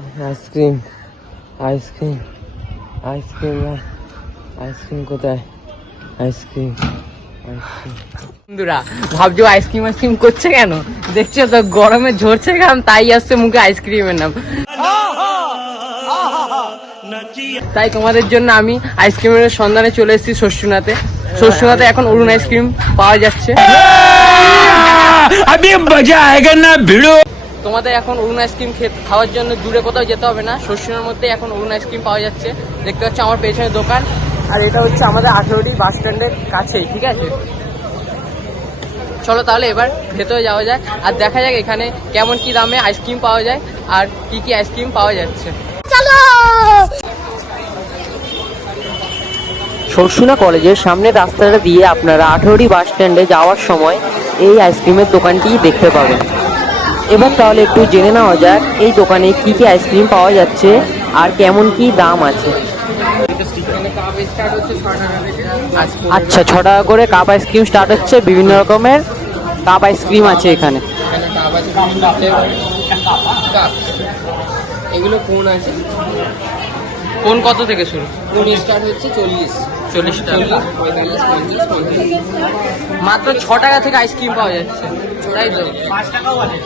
Ice cream ice cream ice cream ice cream কোথায়? Ice cream বন্ধুরা ভাবছো আইসক্রিম আইসক্রিম করছে কেন? দেখছো তো গরমে ঝরছে ঘাম, তাই আসছে মুখে আইসক্রিমের নাম। তাই তোমাদের জন্য আমি আইসক্রিমের সন্ধানে চলে এসেছি শ্বশুরনাথে। শ্বশুরনাথে এখন অরুণ আইসক্রিম পাওয়া যাচ্ছে। তোমাদের এখন অরুণ আইসক্রিম খাওয়ার জন্য দূরে কোথাও যেতে হবে না, শ্বশুরের মধ্যে এখন অরুণ আইসক্রিম পাওয়া যাচ্ছে। দেখতে পাচ্ছ আমার পেছনে দোকান, আর এটা হচ্ছে আমাদের 18টি বাস স্ট্যান্ডের কাছেই, ঠিক আছে? চলো তাহলে এবার ভেতরে যাওয়া যাক আর দেখা যাক এখানে কেমন কি দামে আইসক্রিম পাওয়া যায় আর কি কি আইসক্রিম পাওয়া যাচ্ছে। চলো। সরসুনা কলেজের সামনের রাস্তাটা দিয়ে আপনারা 18টি বাস স্ট্যান্ডে যাওয়ার সময় এই আইসক্রিমের দোকানটি দেখতে পাবেন। এবার তাহলে একটু জেনে নেওয়া যাক এই দোকানে কি কি আইসক্রিম পাওয়া যাচ্ছে আর কেমন কি দাম আছে। আচ্ছা, 6 টাকা করে কাপ আইসক্রিম স্টার্ট হচ্ছে। বিভিন্ন রকমের কাপ আইসক্রিম আছে এখানে। এগুলো কোন আছে? কোন কত থেকে শুরু? কোন স্টার্ট হচ্ছে 40 টাকা, 45, 50, 55। মাত্র 6 টাকা থেকে আইসক্রিম পাওয়া যাচ্ছে, তাই তো? 5 টাকাও আছে।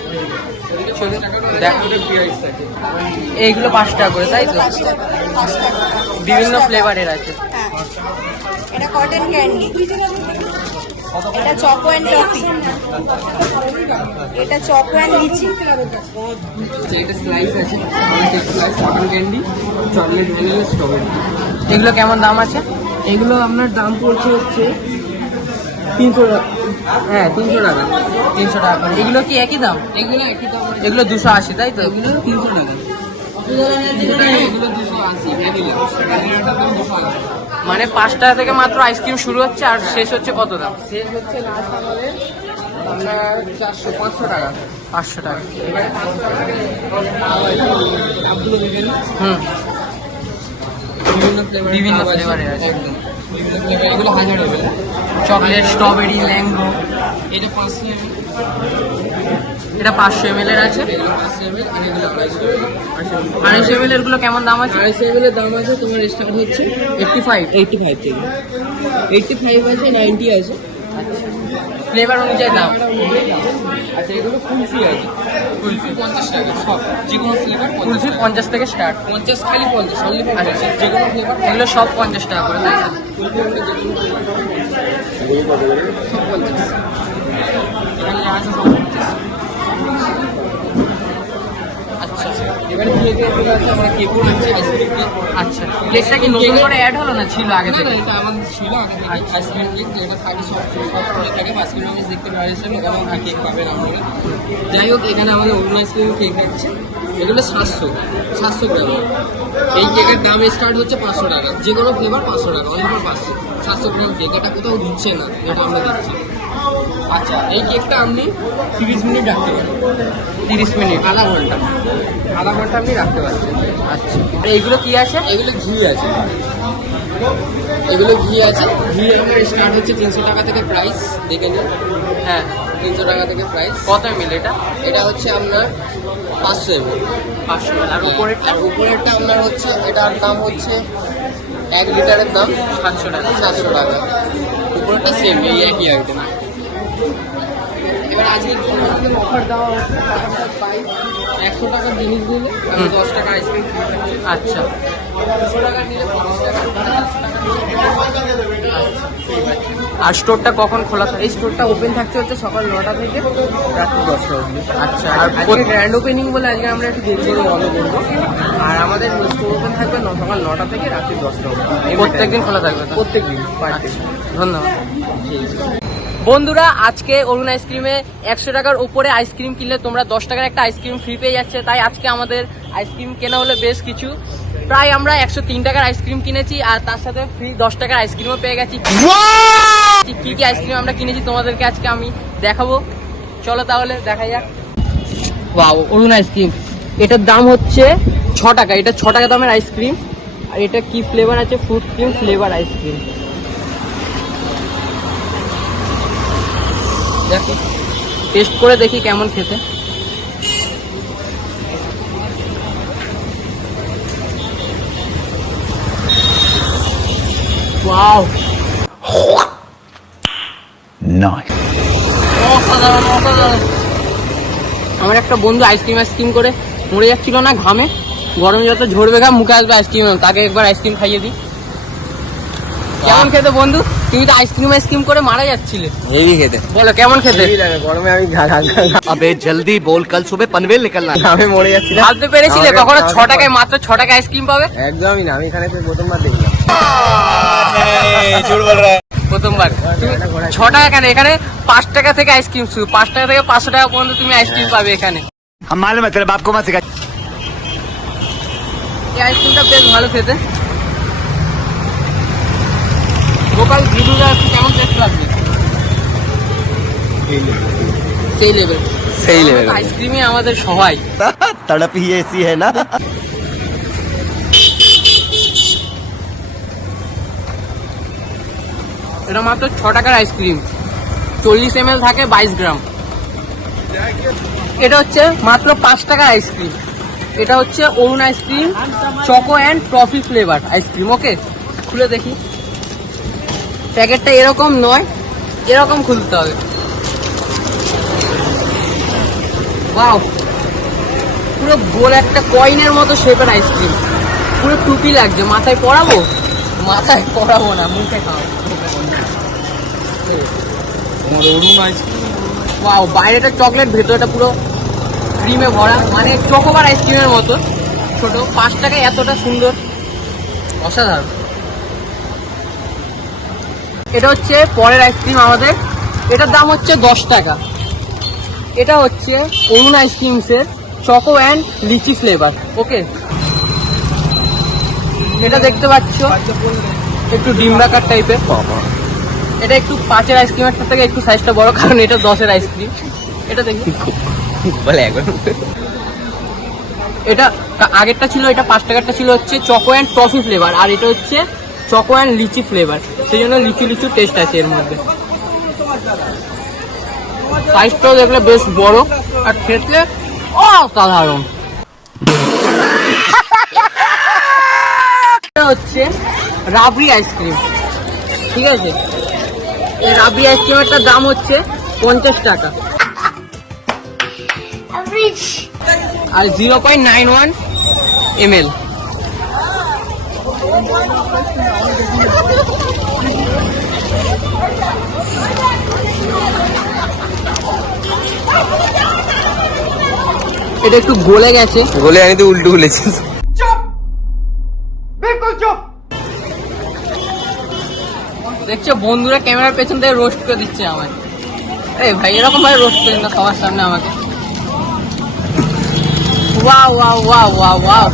এইগুলো 5 টাকা করে, তাই তো? বিভিন্ন ফ্লেভারের আছে। এটা কটন ক্যান্ডি, এটা চকো অ্যান্ড টফি, এটা চকো অ্যান্ড লিচি। এটা স্লাইস আছে, slice cotton candy, chocolate vanilla strawberry. এগুলো কেমন দাম আছে? এগুলো আপনার দাম পড়ছে হচ্ছে 300 টাকা। হ্যাঁ, 300 টাকা। 300 টাকা। এগুলো কি একই দাম? এগুলো একই দাম। এগুলো 280, তাই তো? এগুলো 300 টাকা। এগুলো 280। মানে 5 টাকা থেকে মাত্র আইসক্রিম শুরু হচ্ছে আর শেষ হচ্ছে কত দাম? শেষ হচ্ছে লাস্ট আমাদের আপনার 500 টাকা। 500 টাকা। বিভিন্ন ফ্লেভারের আছে একদম। এগুলো 1000 ml। Chocolate, strawberry, mango. এটা 500 ml। এটা 500 ml এর আছে। 500 ml আর এগুলো 250 ml। এরগুলো কেমন দাম আছে? 250 ml এর দাম আছে তোমার স্টার্ট হচ্ছে 85 থেকে। 85 আছে, 90 আছে। আচ্ছা, ফ্লেভার অনুযায়ী দাম। আচ্ছা, এগুলো কুলফি আছে। কুলফি 50 টাকা সব, যে কোনো ফ্লেভার। কুলফি 50 থেকে স্টার্ট। 50 খালি 50 অনলি। আচ্ছা, যে কোনো ফ্লেভার। এগুলো সব 50 টাকা করে, তাই তো? কুলফি আমরা যে কোনো ফ্লেভার সব 50। এখানে আছে সব 50। আচ্ছা, এবারে কেকগুলো আছে, আমরা কেকও আছে, আইসক্রিম কেক। আচ্ছা, কেকটা কি নতুন করে অ্যাড হলো না ছিল আগে থেকে? এটা আমাদের ছিল আগে থেকে। আইসক্রিম কেক যেটা থাকে সব থাকে, আইসক্রিম আমি দেখতে পাচ্ছেন এবং কেক পাবেন আপনারা। যাই হোক, এখানে আমাদের অরুণ আইসক্রিম কেক আছে। এগুলো 700 গ্রাম। এই কেকের দাম স্টার্ট হচ্ছে 500 টাকা। যে কোনো ফ্লেভার 500 টাকা, অনলি 500। 700 গ্রাম কেক, এটা কোথাও দিচ্ছে না, এটা আমরা দিচ্ছি। আচ্ছা, এই কেকটা আপনি 30 মিনিট রাখতে পারেন। 30 মিনিট, আধা ঘন্টা আপনি রাখতে পারছেন। আচ্ছা, এইগুলো কি আছে? এগুলো ঘি আছে। ঘি আপনার স্টার্ট হচ্ছে 300 টাকা থেকে প্রাইস, দেখে নিন। হ্যাঁ, 300 টাকা থেকে প্রাইস। কত এমএল এটা? এটা হচ্ছে আপনার 500 এমএল। 500 এমএল। আর উপরেরটা আপনার হচ্ছে, এটার দাম হচ্ছে 1 লিটারের দাম 700 টাকা। 700 টাকা। উপরেরটা সেম, এই একই আইটেম। এবার আজকে অফার দেওয়া হচ্ছে 100 টাকার জিনিস দিলে 10 টাকা আইসক্রিম। আচ্ছা, 200 টাকা নিলে 50 টাকা। আর স্টোরটা কখন খোলা থাকে? এই স্টোরটা ওপেন থাকছে হচ্ছে সকাল 9টা থেকে রাত্রি 10টা অবধি। আচ্ছা, আর গ্র্যান্ড ওপেনিং বলে আজকে আমরা একটু দেরি করে বন্ধ করবো। আর আমাদের স্টোর ওপেন থাকবে সকাল 9টা থেকে রাত্রি 10টা অবধি। প্রত্যেকদিন খোলা থাকবে? প্রত্যেকদিন। ধন্যবাদ। বন্ধুরা, আজকে অরুণ আইসক্রিমে 100 টাকার উপরে আইসক্রিম কিনলে তোমরা 10 টাকার একটা আইসক্রিম ফ্রি পেয়ে যাচ্ছে। তাই আজকে আমাদের আইসক্রিম কেনা হলো বেশ কিছু। প্রায় আমরা 103 টাকার আইসক্রিম কিনেছি আর তার সাথে ফ্রি 10 টাকার আইসক্রিমও পেয়ে গেছি। কি কি আইসক্রিম আমরা কিনেছি তোমাদেরকে আজকে আমি দেখাবো। চলো তাহলে দেখা যাক। ওয়াও, অরুণ আইসক্রিম, এটার দাম হচ্ছে 6 টাকা। এটা 6 টাকা দামের আইসক্রিম। আর এটা কি ফ্লেভার আছে? Fruit cream flavour ice cream. দেখো, টেস্ট করে দেখি কেমন খেতে। Wow, Nice. অসাধারণ অসাধারণ। আমার একটা বন্ধু আইসক্রিম করে মরে যাচ্ছিল না ঘামে, গরম যত ঝরবে ঘাম মুখে আসবে আইসক্রিম, তাকে একবার আইসক্রিম খাইয়ে দিই। কেমন খেতে বন্ধু? তুমি তো আইসক্রিম করে মারা যাচ্ছিলে। হেভি খেতে। বলো কেমন খেতে? গরমে আমি अबे जल्दी बोल, कल सुबह पनवेल निकलना है। আমি মরে যাচ্ছি না। ভাবতে পেরেছিলে কখনো 6 টাকায়, মাত্র 6 টাকায় আইসক্রিম পাবে? একদমই না, আমি এখানে প্রথমবার দেখলাম। প্রথমবার। তুমি 6 টাকা কেন, এখানে 5 টাকা থেকে আইসক্রিম শুরু, 5 টাকা থেকে 500 টাকা পর্যন্ত তুমি আইসক্রিম পাবে এখানে। हम मालूम है तेरे बाप को मत सिखा। এই আইসক্রিমটা বেশ ভালো খেতে। লোকাল ভিডিওটা কেমন টেস্ট লাগবে? সেই লেভেল। সেই লেভেল। আইসক্রিমই আমাদের সবাই। तड़प ही ऐसी है ना। এটা মাত্র 6 টাকার আইসক্রিম, 40 ml থাকে, 22 গ্রাম। এটা হচ্ছে মাত্র 5 টাকার আইসক্রিম। এটা হচ্ছে Arun ice cream choco and toffee flavour ice cream. Okay, খুলে দেখি। প্যাকেটটা এরকম নয়, এরকম খুলতে হবে। ওয়াও, পুরো গোল একটা কয়েনের মতো শেপের আইসক্রিম, পুরো টুপি লাগছে। মাথায় পরাবো? মাথায় পরাবো না, মুখে খাও। ওয়াও, বাইরেটা চকলেট, ভেতরটা পুরো ক্রিমে ভরা, মানে চকোবার আইসক্রিমের মতো ছোট। 5 টাকায় এতটা সুন্দর, অসাধারণ। এটা হচ্ছে পরের আইসক্রিম আমাদের, এটার দাম হচ্ছে 10 টাকা। এটা হচ্ছে অরুণ আইসক্রিমসের চকো অ্যান্ড লিচি ফ্লেভার। ওকে, এটা দেখতে পাচ্ছ একটু ডিম্বাকার টাইপের। এটা একটু 5-এর আইসক্রিমের থেকে একটু সাইজটা বড়, কারণ এটা 10-এর আইসক্রিম। এটা দেখি বলে একবার। এটা আগেরটা ছিল, এটা 5 টাকারটা ছিল হচ্ছে চকো অ্যান্ড টফি ফ্লেভার, আর এটা হচ্ছে চকো অ্যান্ড লিচি ফ্লেভার, সেই জন্য লিচু লিচু টেস্ট আছে এর মধ্যে। সাইজটাও দেখলে বেশ বড়, আর খেতে অসাধারণ। এটা হচ্ছে রাবড়ি আইসক্রিম, ঠিক আছে? এই রাবড়ি আইসক্রিমেরটার দাম হচ্ছে 50 টাকা, আর 0.91 ml। এটা একটু গলে গেছে। বলে আমি তো উল্টো বলেছিস। দেখছো বন্ধুরা ক্যামেরার পেছন থেকে রোস্ট করে দিচ্ছে আমার। এই ভাই এরকম ভাবে রোস্ট করেন না সবার সামনে আমাকে। Wow wow wow wow wow,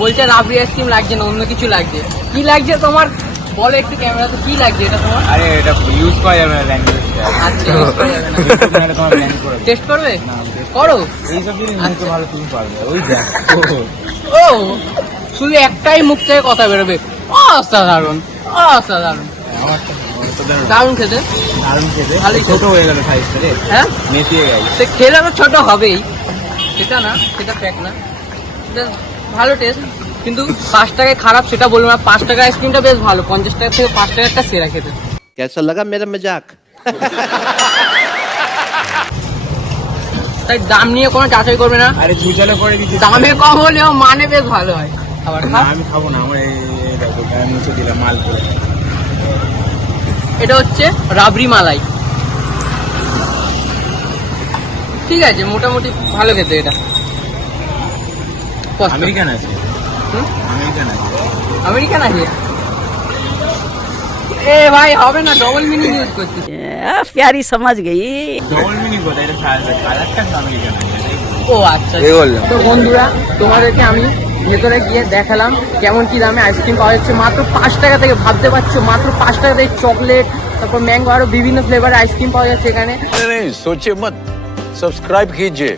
বলছে রাবড়ি আইসক্রিম লাগছে না, অন্য কিছু লাগছে। কি লাগছে তোমার বলো একটু ক্যামেরাতে, কি লাগছে এটা তোমার? আরে এটা ইউজ করা যাবে না ল্যাঙ্গুয়েজটা। আচ্ছা, use করা যাবে না। তোমার ব্যান করে টেস্ট করবে? করো। এই সব জিনিস মুখে ভালো তুমি পারবে। ওই দেখ ও, শুধু একটাই মুখ থেকে কথা বেরোবে, অসাধারণ অসাধারণ, দারুণ খেতে। দারুণ খেতে। ভালোই ছোট হয়ে গেল সাইজটা রে, হ্যাঁ মেটিয়ে গেছে। সে খেলে তো ছোট হবেই, সেটা না, সেটা ফ্যাক্ট না। এটা ভালো টেস্ট, কিন্তু 5 টাকায় খারাপ সেটা বলবো না। 5 টাকার আইসক্রিমটা বেশ ভালো, 50 টাকা থেকে 5 টাকারটা সেরা খেতে। कैसा लगा मेरा मजाक? তাই দাম নিয়ে কোনো যাচাই করবে না, আরে দুজনে করে দিচ্ছি। দামে কম হলেও মানে বেশ ভালো হয়। আবার না আমি খাবো না, আমার এই দেখো আমি মুখে দিলাম মাল করে। এটা হচ্ছে রাবড়ি মালাই, ঠিক আছে, মোটামুটি ভালো খেতে এটা। আমেরিকান আছে। হুম? আমেরিকান আছে। আমেরিকান আছে? এ ভাই হবে না, ডবল মিনিং ইউজ করছিস। प्यारी समझ गई। ডবল মিনিং কোথায়? এটা কালারটা আমেরিকান আছে। ও আচ্ছা, এই বললাম। তো বন্ধুরা তোমাদেরকে আমি ভেতরে গিয়ে দেখালাম কেমন কি দামে আইসক্রিম পাওয়া যাচ্ছে। মাত্র 5 টাকা থেকে, ভাবতে পারছো মাত্র 5 টাকা থেকে চকলেট, তারপর ম্যাঙ্গো, আরো বিভিন্ন ফ্লেভারের আইসক্রিম পাওয়া যাচ্ছে এখানে। नहीं सोचिए मत, सब्सक्राइब कीजिए।